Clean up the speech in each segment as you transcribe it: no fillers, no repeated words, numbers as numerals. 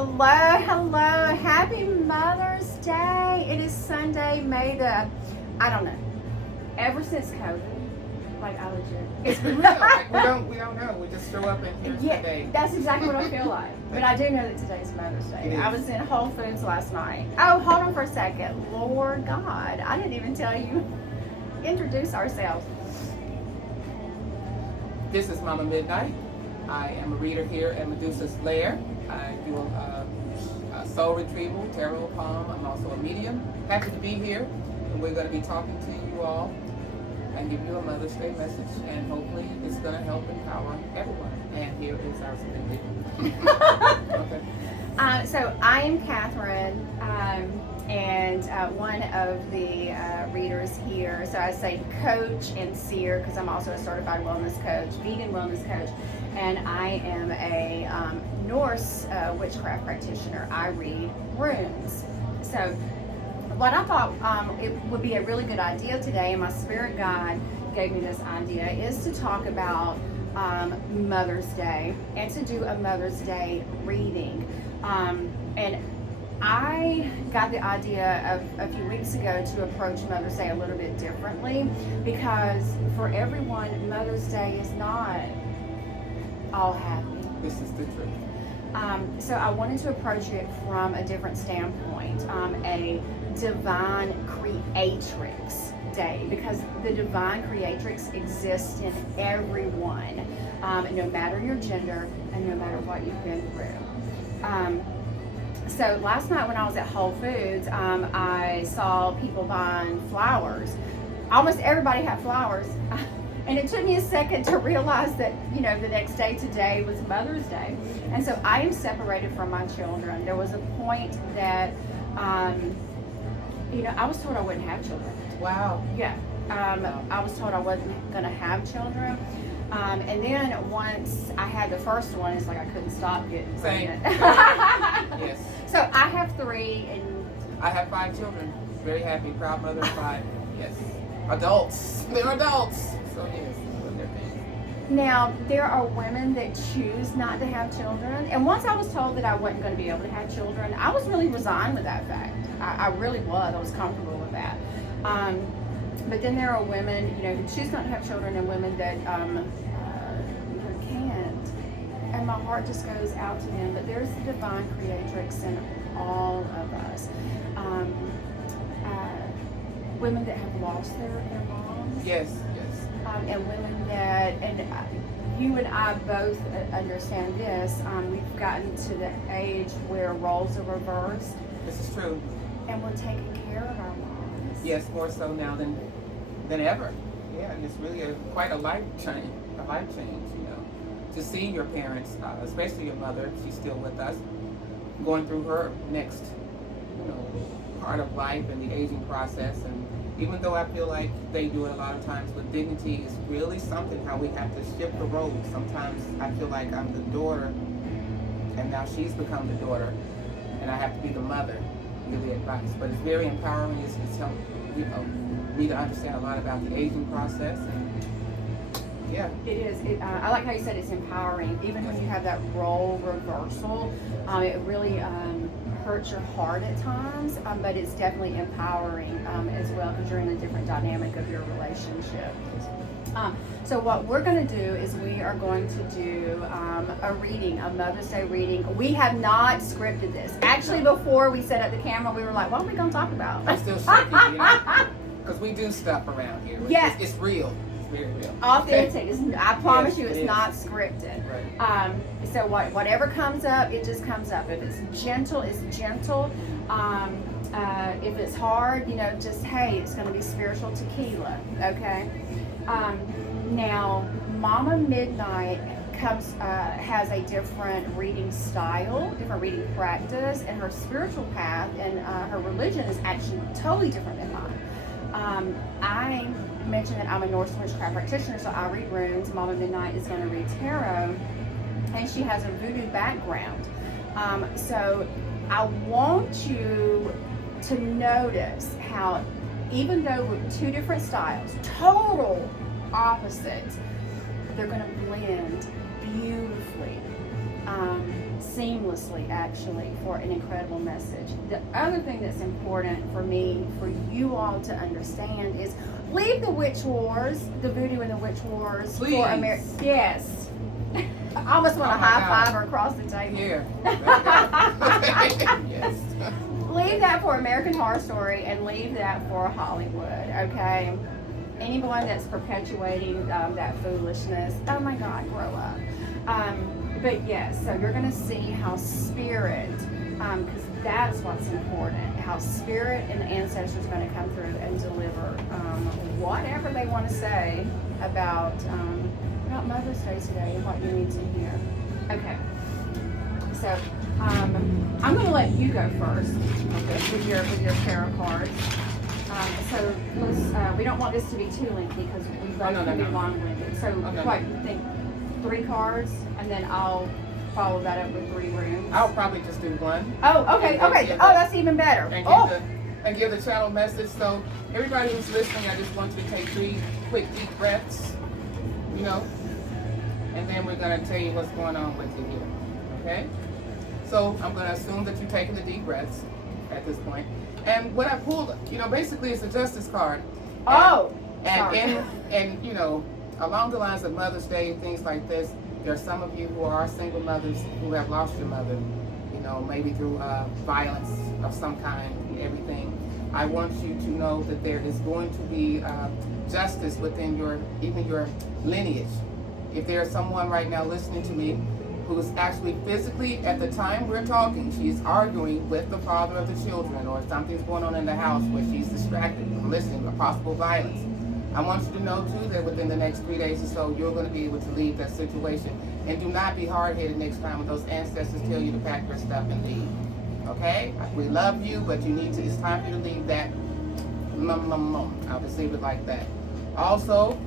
Hello, hello. Happy Mother's Day. It is Sunday, May the, I don't know, ever since COVID, like I legit. It's been real. Like we don't know. We just show up and here's Yeah, today. that's exactly what I feel like. But I do know that today's Mother's Day. It I is. was in Whole Foods last night. Oh, hold on for a second. Lord God, I didn't even tell you. Introduce ourselves. This is Mama Midnight. I am a reader here at Medusa's Lair. I do a soul retrieval, tarot palm. I'm also a medium. Happy to be here, and we're going to be talking to you all and give you a Mother's Day message, and hopefully it's going to help empower everyone. And here is our splendid. Okay. So I am Catherine, and one of the readers here. So I say coach and seer because I'm also a certified wellness coach, vegan wellness coach, and I am a Norse witchcraft practitioner. I read runes. So what I thought it would be a really good idea today, and my spirit guide gave me this idea, is to talk about Mother's Day and to do a Mother's Day reading. And I got the idea of a few weeks ago to approach Mother's Day a little bit differently, because for everyone, Mother's Day is not all happy. This is the truth. So I wanted to approach it from a different standpoint, a divine creatrix day, because the divine creatrix exists in everyone, no matter your gender and no matter what you've been through. So last night when I was at Whole Foods, I saw people buying flowers. Almost everybody had flowers. And it took me a second to realize that, you know, the next day today was Mother's Day. And so I am separated from my children. There was a point that, you know, I was told I wouldn't have children. Wow. Yeah. I was told I wasn't going to have children. And then once I had the first one, it's like I couldn't stop getting pregnant. Yes. So I have 3, and I have 5 children. Very happy, proud mother of 5. Yes. Adults. They're adults. So yes, they're big. now there are women that choose not to have children. And once I was told that I wasn't going to be able to have children, I was really resigned with that fact. I really was. I was comfortable with that. But then there are women, you know, who choose not to have children, and women that can't. And my heart just goes out to them. But there's the divine creatrix in all of us. Women that have lost their moms. Yes, yes. And women that, and you and I both understand this, we've gotten to the age where roles are reversed. This is true. And we're taking care of our moms. Yes, more so now than ever. Yeah, and it's really quite a life change, you know, to see your parents, especially your mother, she's still with us, going through her next, you know, part of life and the aging process. And even though I feel like they do it a lot of times with dignity, it's really something how we have to shift the roles. Sometimes I feel like I'm the daughter, and now she's become the daughter, and I have to be the mother, give the advice. But it's very empowering. It's helped, you know, me to understand a lot about the aging process. And yeah. It is. I like how you said it's empowering. Even when you have that role reversal, it really hurts your heart at times, but it's definitely empowering as well, because you're in a different dynamic of your relationship. So what we're going to do is we are going to do a reading, a Mother's Day reading. We have not scripted this. Actually, before we set up the camera, we were like, what are we going to talk about? I'm still shaking, you know, because we do stuff around here. Yes. It's real. It's very real. Authentic. I promise Yes, you, it's it is. not scripted. Right. So whatever comes up, it just comes up. If it's gentle, it's gentle. If it's hard, you know, just, hey, it's going to be spiritual tequila, okay? Now, Mama Midnight has a different reading style, different reading practice, and her spiritual path and her religion is actually totally different than mine. I mentioned that I'm a Norse witchcraft practitioner, so I read runes. Mama Midnight is going to read tarot, and she has a voodoo background. So I want you to notice how, even though we're 2 different styles, total opposites, they're going to blend beautifully. seamlessly, actually, for an incredible message. The other thing that's important for me, for you all to understand, is leave the witch wars, the voodoo and the witch wars, Please. for America. Yes. I almost want to high five her across the table. Here. Yes. Leave that for American Horror Story and leave that for Hollywood, okay? Anyone that's perpetuating that foolishness, oh my God, grow up. But yes, so you're going to see how spirit, because that's what's important, how spirit and the ancestors are going to come through and deliver whatever they want to say about Mother's Day today and what you need to hear. Okay, so I'm going to let you go first with your tarot cards. So let's, we don't want this to be too lengthy because we both can be long-winded. So what, you think 3 cards and then I'll follow that up with 3 rooms? I'll probably just do 1. Oh, okay. Oh, that's even better. And give the channel message. So everybody who's listening, I just want you to take 3 quick deep breaths, you know, and then we're going to tell you what's going on with you here, okay? So I'm going to assume that you're taking the deep breaths at this point. And what I pulled, you know, basically it's a justice card. And you know, along the lines of Mother's Day, things like this, there are some of you who are single mothers who have lost your mother, you know, maybe through violence of some kind and everything. I want you to know that there is going to be justice within even your lineage. If there's someone right now listening to me who's actually physically, at the time we're talking, she's arguing with the father of the children, or something's going on in the house where she's distracted from listening to possible violence. I want you to know too that within the next 3 days or so, you're going to be able to leave that situation. And do not be hard-headed next time when those ancestors tell you to pack your stuff and leave. Okay? We love you, but you need to, it's time for you to leave that. I'll just leave it like that. Also,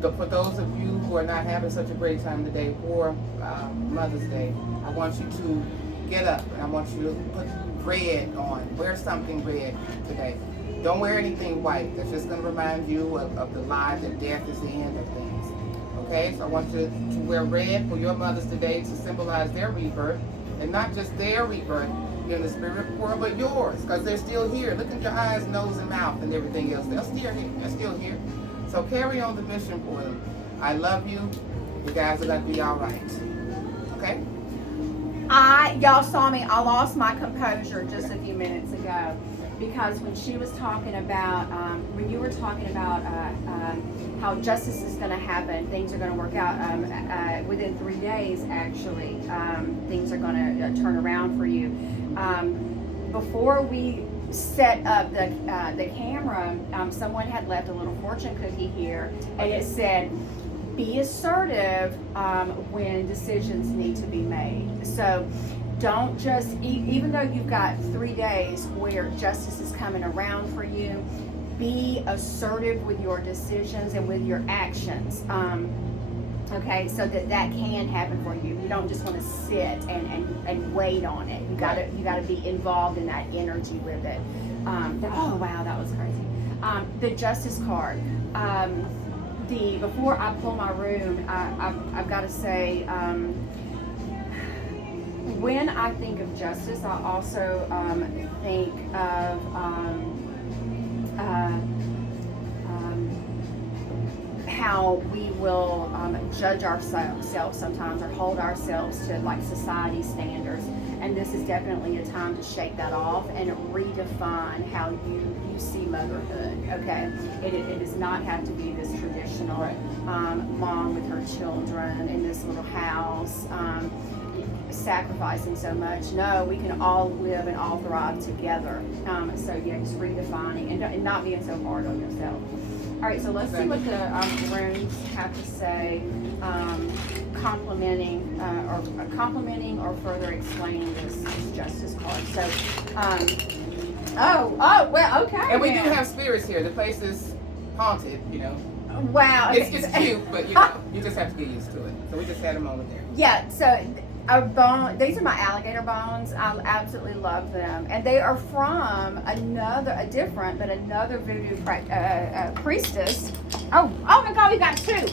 for those of you who are not having such a great time today for Mother's Day, I want you to get up and I want you to put red on. Wear something red today. Don't wear anything white. That's just going to remind you of the lie that death is the end of things. Okay? So I want you to wear red for your mothers today to symbolize their rebirth, and not just their rebirth in the spirit world, but yours, because they're still here. Look at your eyes, nose, and mouth and everything else. They're still here. They're still here. So carry on the mission for them. I love you. You guys are going to be all right. Okay? Y'all saw me. I lost my composure just a few minutes ago because when she was talking about, when you were talking about how justice is going to happen, things are going to work out within 3 days. Actually, things are going to turn around for you. Before we set up the camera, someone had left a little fortune cookie here, and it said, be assertive when decisions need to be made. So don't just, even though you've got 3 days where justice is coming around for you, be assertive with your decisions and with your actions. Okay, so that can happen for you. You don't just want to sit and wait on it. You gotta be involved in that energy with it. Oh wow, that was crazy. The justice card. Before I pull my room, I've got to say, when I think of justice, I also think of how we will judge ourselves sometimes, or hold ourselves to like society standards, and this is definitely a time to shake that off and redefine how you see motherhood. Okay, it does not have to be this traditional mom with her children in this little house sacrificing so much. No, we can all live and all thrive together. So yeah, just redefining and not being so hard on yourself. All right, so let's see what the runes have to say, complimenting or further explaining this justice card. So, well, okay. And we do have spirits here. The place is haunted, you know. Wow. It's cute, but you know, you just have to get used to it. So we just had a moment there. Yeah. So. A bone. These are my alligator bones. I absolutely love them, and they are from another voodoo priestess. Oh my God, we got 2.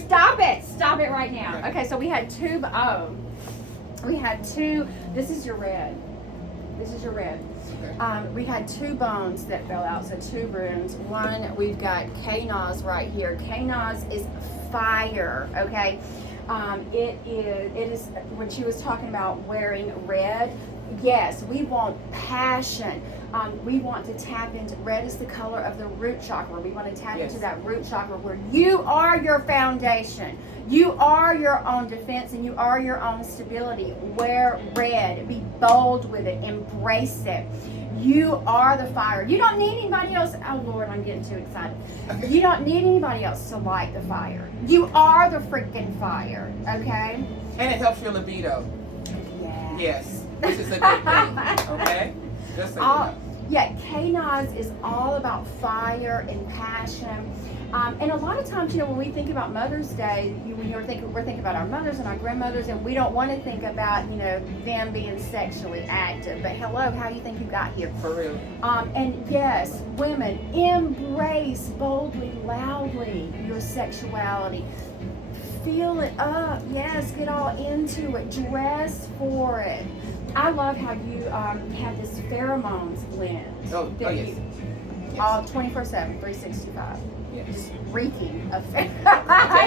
Stop it right now. Okay, so we had 2. We had two. This is your red. This is your red. Okay. We had two bones that fell out, so two runes. One, we've got K-Naz right here. K-Naz is fire, okay? It is, when she was talking about wearing red, yes, we want passion. We want to tap into, red is the color of the root chakra. We want to tap into that root chakra where you are your foundation. You are your own defense and you are your own stability. Wear red. Be bold with it. Embrace it. You are the fire. You don't need anybody else. Oh, Lord, I'm getting too excited. You don't need anybody else to light the fire. You are the freaking fire, okay? And it helps your libido. Yeah. Yes, which is a good thing, okay? Just so you know. Yeah, K-Naz is all about fire and passion. And a lot of times, you know, when we think about Mother's Day, we're thinking about our mothers and our grandmothers, and we don't want to think about, you know, them being sexually active. But hello, how do you think you got here? For real. And yes, women, embrace boldly, loudly your sexuality. Feel it up. Yes, get all into it. Dress for it. I love how you have this pheromones blend. Oh yes. All 24/7, 365. Yes. Just reeking of Okay.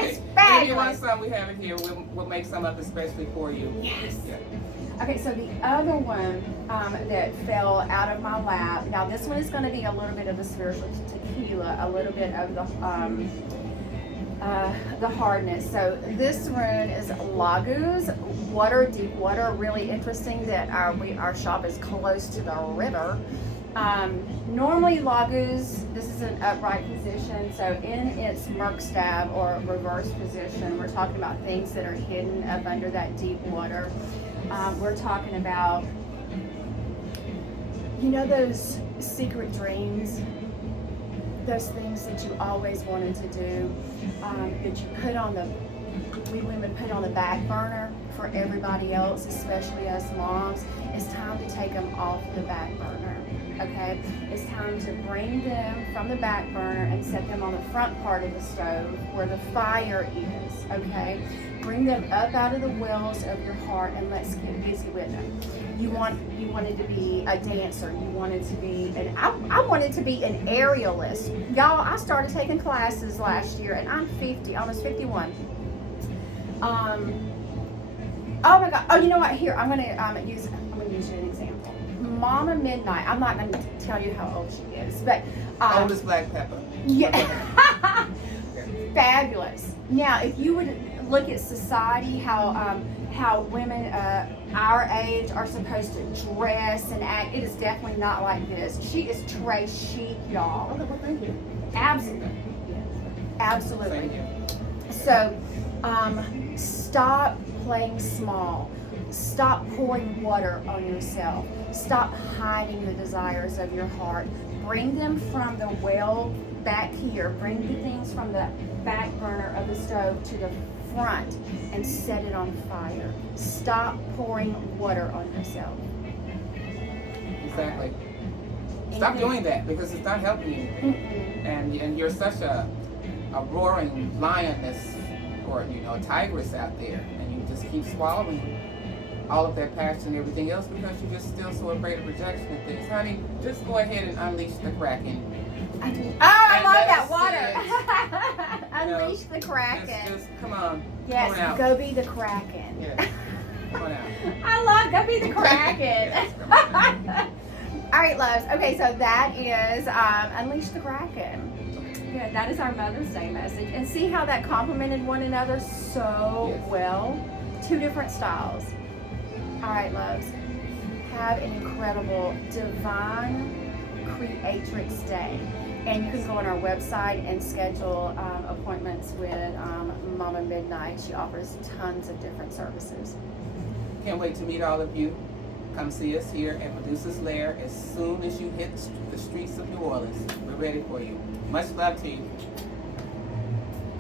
It's If you want fabulous. some, we have it here. We'll make some up especially for you. Yes. Yeah. Okay, so the other one that fell out of my lap. Now this one is going to be a little bit of the spiritual tequila, a little bit of the hardness. So this rune is Laguz, water, deep water. Really interesting that our shop is close to the river. Normally Laguz, this is an upright position, so in its merc stab or reverse position, we're talking about things that are hidden up under that deep water. We're talking about, you know, those secret dreams, those things that you always wanted to do, that you put on we women put on the back burner for everybody else, especially us moms. It's time to take them off the back burner. Okay, it's time to bring them from the back burner and set them on the front part of the stove where the fire is. Okay, bring them up out of the wells of your heart and let's get busy with them. You wanted to be a dancer. You wanted to be I wanted to be an aerialist. Y'all, I started taking classes last year and I'm 50, almost 51. Oh my God. Oh, you know what? Here, I'm gonna use you an example. Mama Midnight. I'm not going to tell you how old she is, but Oldest black pepper. Yeah. Fabulous. Now, if you would look at society, how women our age are supposed to dress and act, it is definitely not like this. She is très chic, y'all. Okay, well, thank you. Absolutely. Absolutely. Thank you. So, stop playing small. Stop pouring water on yourself. Stop hiding the desires of your heart. Bring them from the well back here. Bring the things from the back burner of the stove to the front and set it on fire. Stop pouring water on yourself. Exactly. Stop doing that because it's not helping you. And you're such a roaring lioness or a tigress out there, and you just keep swallowing all of that passion and everything else because you're just still so afraid of rejection and things. Honey, just go ahead and unleash the Kraken. I love that water. Unleash the Kraken. Just come on. Yes, come on out. go be the Kraken. Yeah. Come on out. I love go be the Kraken. Yes, come on. All right, loves. Okay, so that is Unleash the Kraken. Yeah, that is our Mother's Day message. And see how that complemented one another so well? Two different styles. All right, loves. Have an incredible, divine Creatrix day. And you can go on our website and schedule appointments with Mama Midnight. She offers tons of different services. Can't wait to meet all of you. Come see us here at Medusa's Lair as soon as you hit the streets of New Orleans. We're ready for you. Much love to you.